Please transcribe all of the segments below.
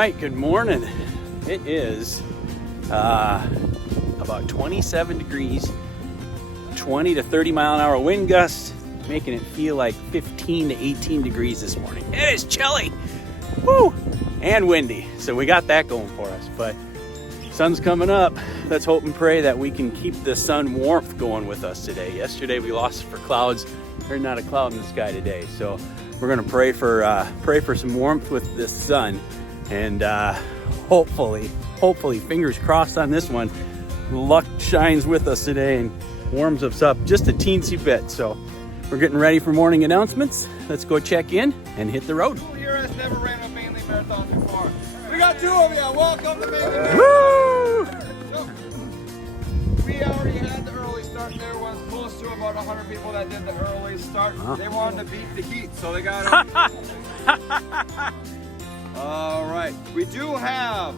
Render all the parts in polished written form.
right, good morning. It is about 27 degrees, 20 to 30 mile an hour wind gusts, making it feel like 15 to 18 degrees this morning. It is chilly, woo, and windy, so we got that going for us, but sun's coming up. Let's hope and pray that we can keep the sun warmth going with us today. Yesterday we lost it for clouds. There's not a cloud in the sky today, so we're gonna pray for some warmth with this sun, and hopefully, fingers crossed on this one, luck shines with us today and warms us up just a teensy bit. So we're getting ready for morning announcements. Let's go check in and hit the road. Who here has never ran a Mainly Marathon before? We got two of you. Welcome to Mainly Marathon. Woo! So, we already had the early start. There was close to about 100 people that did the early start. They wanted to beat the heat, so they got it. All right, we do have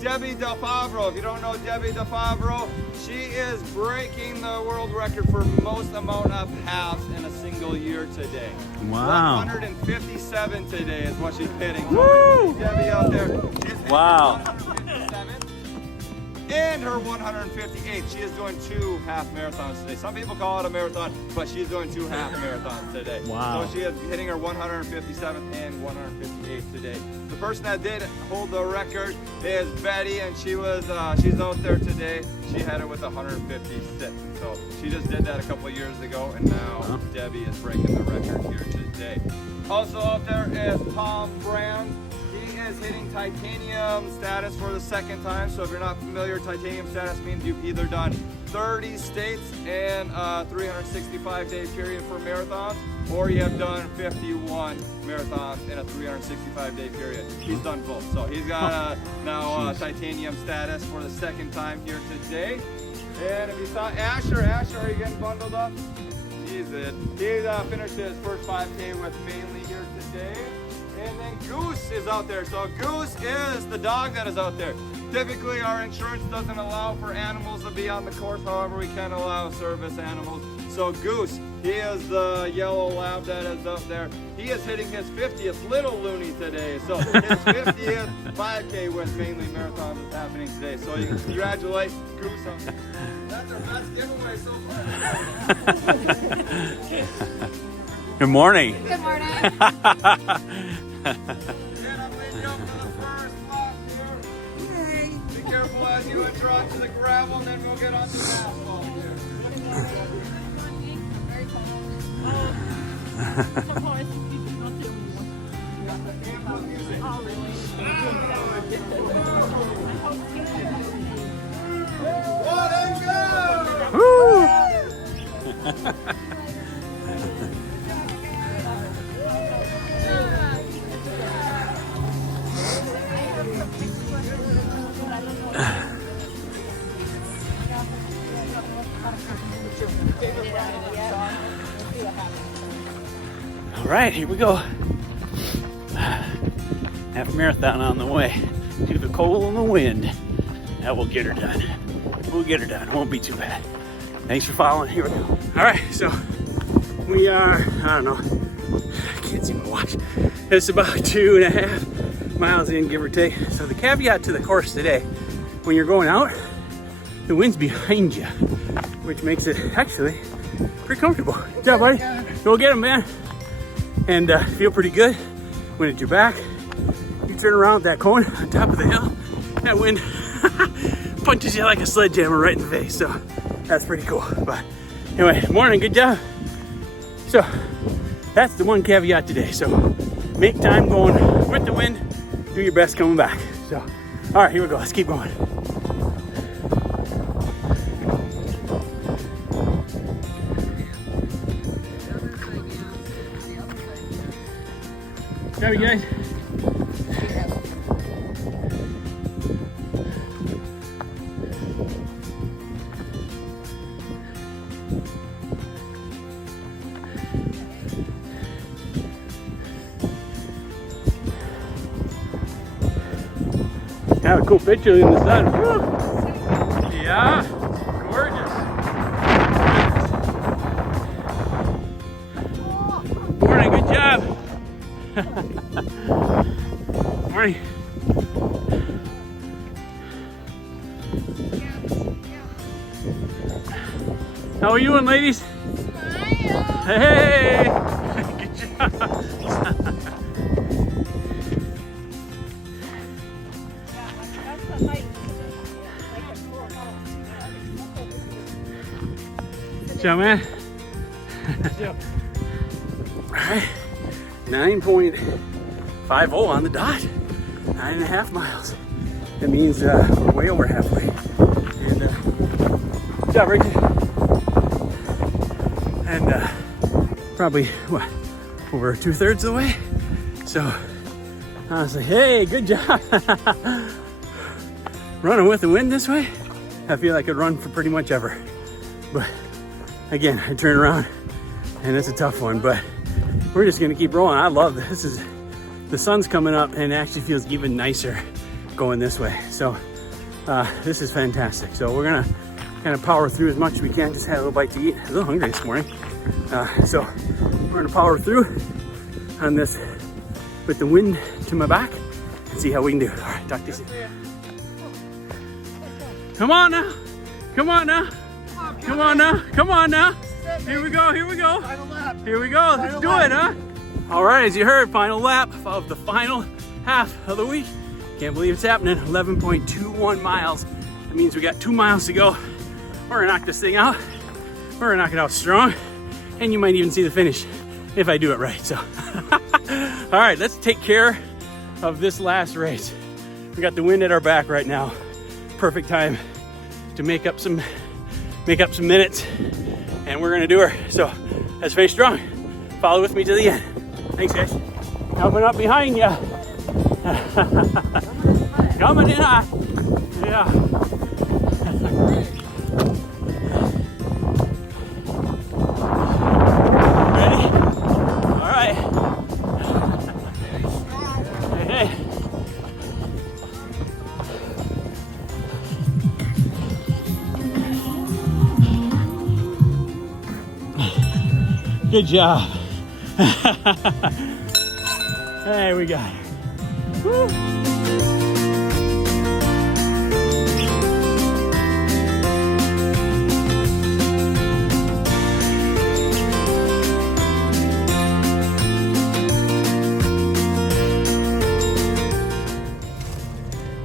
Debbie DeFavro. If you don't know Debbie DeFavro, she is breaking the world record for most amount of halves in a single year today. Wow. 157 today is what she's hitting. Woo! Debbie out there. Wow. 157 and her 158. She is doing 2 half marathons today. Some people call it a marathon, but she's doing 2 half marathons today. Wow. So she is hitting her 157th and 158th today. The person that did hold the record is Betty, and she's out there today. She had it with 156. So she just did that a couple of years ago, and now Debbie is breaking the record here today. Also out there is Tom Brand. He is hitting titanium status for the second time. So if you're not familiar, titanium status means you've either done 30 states and a 365-day period for marathons, or you have done 51 marathons in a 365-day period. He's done both. So he's got now titanium status for the second time here today. And if you saw Asher, are you getting bundled up? He's it. He finished his first 5K with Mainly here today. And then Goose is out there. So Goose is the dog that is out there. Typically our insurance doesn't allow for animals to be on the course, however we can allow service animals. So Goose, he is the yellow lab that is up there. He is hitting his 50th little loony today. So his 50th 5K with Mainly Marathon is happening today. So you can congratulate Goose on that. That's our best giveaway so far. Good morning. Good morning. And I'm leading up to the first lap here. Be careful as you enter onto the gravel, and then we'll get onto the asphalt here. All right, here we go. Half marathon on the way. To the cold and the wind. That will get her done. We'll get her done. Won't be too bad. Thanks for following. Here we go. All right, so we are, I don't know, I can't see my watch. It's about 2.5 miles in, give or take. So the caveat to the course today, when you're going out, the wind's behind you, which makes it actually pretty comfortable. Good job, buddy. Go get him, man. And feel pretty good when at your back. You turn around that cone on top of the hill, that wind punches you like a sledgehammer right in the face. So that's pretty cool. But anyway, morning, good job. So that's the one caveat today. So make time going with the wind, do your best coming back. So, all right, here we go. Let's keep going. How are you guys? Have a cool picture in the sun. Woo. Yeah, gorgeous. Morning, good job. Morning. How are you doing, ladies? Hey! Good job. Good job, man. All right, 9.50 on the dot. 9.5 miles. That means we're way over halfway. And good job, Ricky. And probably what, over 2/3 of the way. So honestly, hey, good job. Running with the wind this way, I feel like I could run for pretty much ever. But again, I turn around and it's a tough one, but we're just gonna keep rolling. I love this. The sun's coming up and it actually feels even nicer going this way. So this is fantastic. So we're gonna kind of power through as much as we can. Just had a little bite to eat. A little hungry this morning. So we're gonna power through on this with the wind to my back and see how we can do it. All right, talk to you soon. Come on now. Come on now. Come on now. Come on now. Here we go. Here we go. Here we go. Let's do it, huh? All right, as you heard, final lap of the final half of the week. Can't believe it's happening. 11.21 miles. That means we got 2 miles to go. We're gonna knock this thing out. We're gonna knock it out strong. And you might even see the finish if I do it right. So, all right, let's take care of this last race. We got the wind at our back right now. Perfect time to make up some minutes. And we're gonna do her. So let's finish strong. Follow with me to the end. Thanks, guys. Coming up behind you. Coming in hot. Yeah. Ready? All right. Hey. Good job. Hey, we got it. Woo.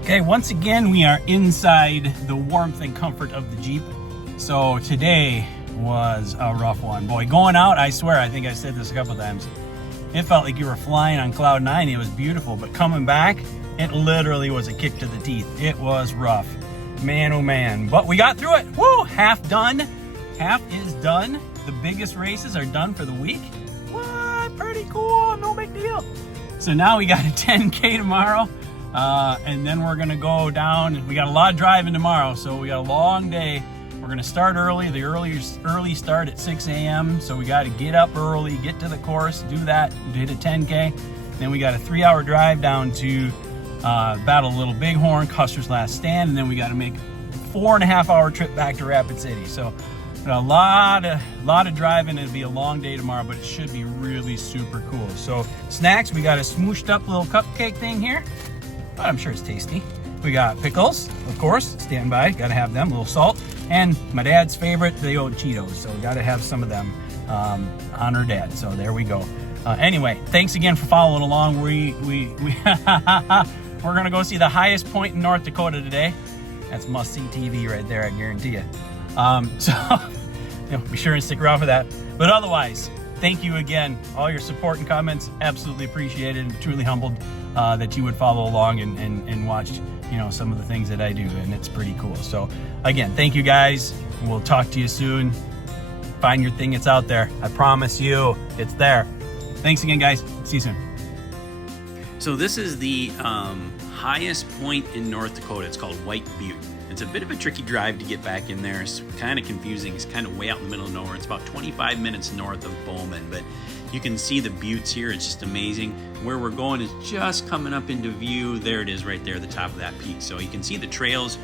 Okay, once again, we are inside the warmth and comfort of the Jeep. So today was a rough one. Boy, going out, I swear, I think I said this a couple times, it felt like you were flying on cloud 9. It was beautiful, but coming back, it literally was a kick to the teeth. It was rough. Man, oh man. But we got through it. Woo! Half done. Half is done. The biggest races are done for the week. What? Pretty cool. No big deal. So now we got a 10K tomorrow. And then we're gonna go down. We got a lot of driving tomorrow, so we got a long day. We're gonna start early. The early start at 6 a.m. So we got to get up early, get to the course, do that, hit a 10K. Then we got a 3-hour drive down to Battle Little Bighorn, Custer's Last Stand, and then we got to make a 4.5-hour trip back to Rapid City. So a lot of driving. It'll be a long day tomorrow, but it should be really super cool. So snacks, we got a smooshed up little cupcake thing here, but I'm sure it's tasty. We got pickles, of course, stand by, gotta have them, a little salt, and my dad's favorite, the old Cheetos, so gotta have some of them on her dad, so there we go. Anyway, thanks again for following along. We're gonna go see the highest point in North Dakota today. That's must-see TV right there, I guarantee you. So, be sure and stick around for that. But otherwise, thank you again. All your support and comments, absolutely appreciated, and truly humbled that you would follow along and watch, some of the things that I do, and it's pretty cool. So again, thank you guys. We'll talk to you soon. Find your thing, it's out there. I promise you, it's there. Thanks again, guys. See you soon. So this is the highest point in North Dakota. It's called White Butte. It's a bit of a tricky drive to get back in there. It's kind of confusing. It's kind of way out in the middle of nowhere. It's about 25 minutes north of Bowman, but you can see the buttes here. It's just amazing. Where we're going is just coming up into view. There it is right there, the top of that peak. So you can see the trails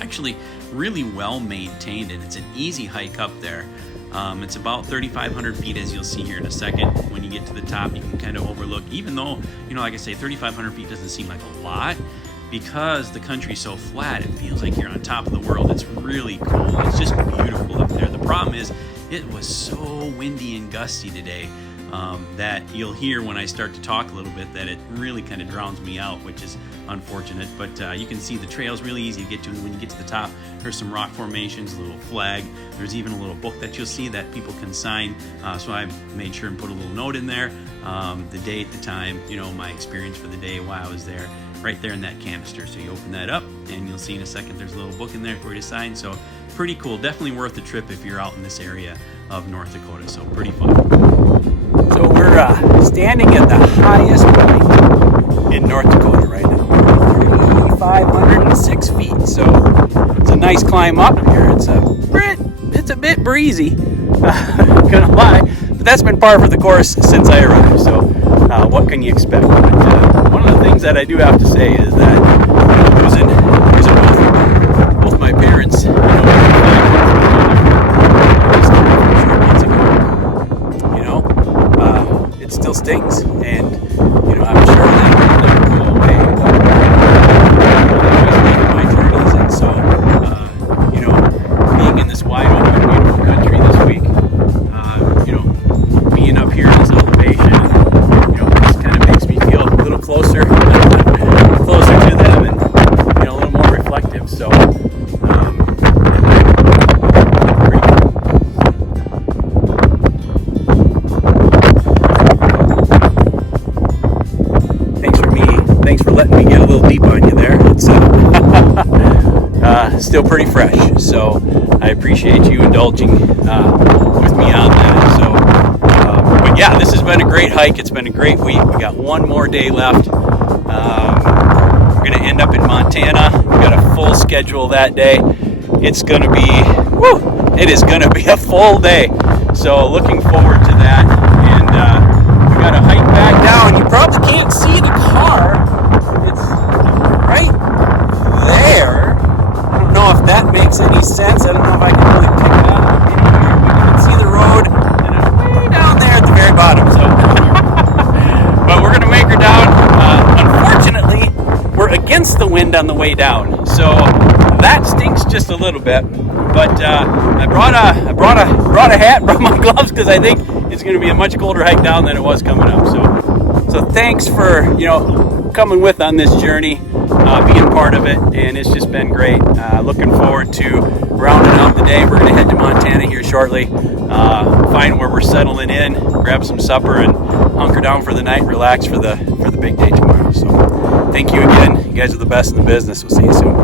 actually really well maintained, and it's an easy hike up there. It's about 3,500 feet, as you'll see here in a second. When you get to the top, you can kind of overlook, even though, like I say, 3,500 feet doesn't seem like a lot. because the country's so flat, it feels like you're on top of the world. It's really cool. It's just beautiful up there. The problem is it was so windy and gusty today that you'll hear when I start to talk a little bit that it really kind of drowns me out, which is unfortunate. But you can see the trail's really easy to get to. When you get to the top, there's some rock formations, a little flag. There's even a little book that you'll see that people can sign. So I made sure and put a little note in there, the date, the time, you know, my experience for the day while I was there, right there in that canister. So you open that up and you'll see in a second there's a little book in there for you to sign. So pretty cool. Definitely worth the trip if you're out in this area of North Dakota. So pretty fun. So we're standing at the highest point in North Dakota right now. 3,506 feet. So it's a nice climb up here. It's a bit breezy, gonna lie, but that's been par for the course since I arrived. So what can you expect? But, one of the things that I do have to say is that losing both my parents, it still stings, and I'm sure that will never go away. My journeys, and so being in this wide open, beautiful country this week, being up here in this elevation, just kind of makes me feel a little closer to them, and a little more reflective. So. Thanks for letting me get a little deep on you there. It's still pretty fresh, so I appreciate you indulging with me on that. So, but yeah, this has been a great hike. It's been a great week. We got one more day left. We're going to end up in Montana. We got a full schedule that day. It's going to be, it is going to be a full day. So looking forward to that. And we got to hike back down. You probably can't see the car. It's right there. I don't know if that makes any sense. I don't know if I can really pick it up in here, but you can see the road, and it's way down there at the very bottom. So, but we're gonna make her down. Unfortunately, we're against the wind on the way down, so that stinks just a little bit. But I brought a hat, brought my gloves, because I think it's gonna be a much colder hike down than it was coming up. So thanks for coming with on this journey, being part of it, and it's just been great. Looking forward to rounding out the day. We're going to head to Montana here shortly, find where we're settling in, grab some supper, and hunker down for the night, relax for the big day tomorrow. So thank you again. You guys are the best in the business. We'll see you soon.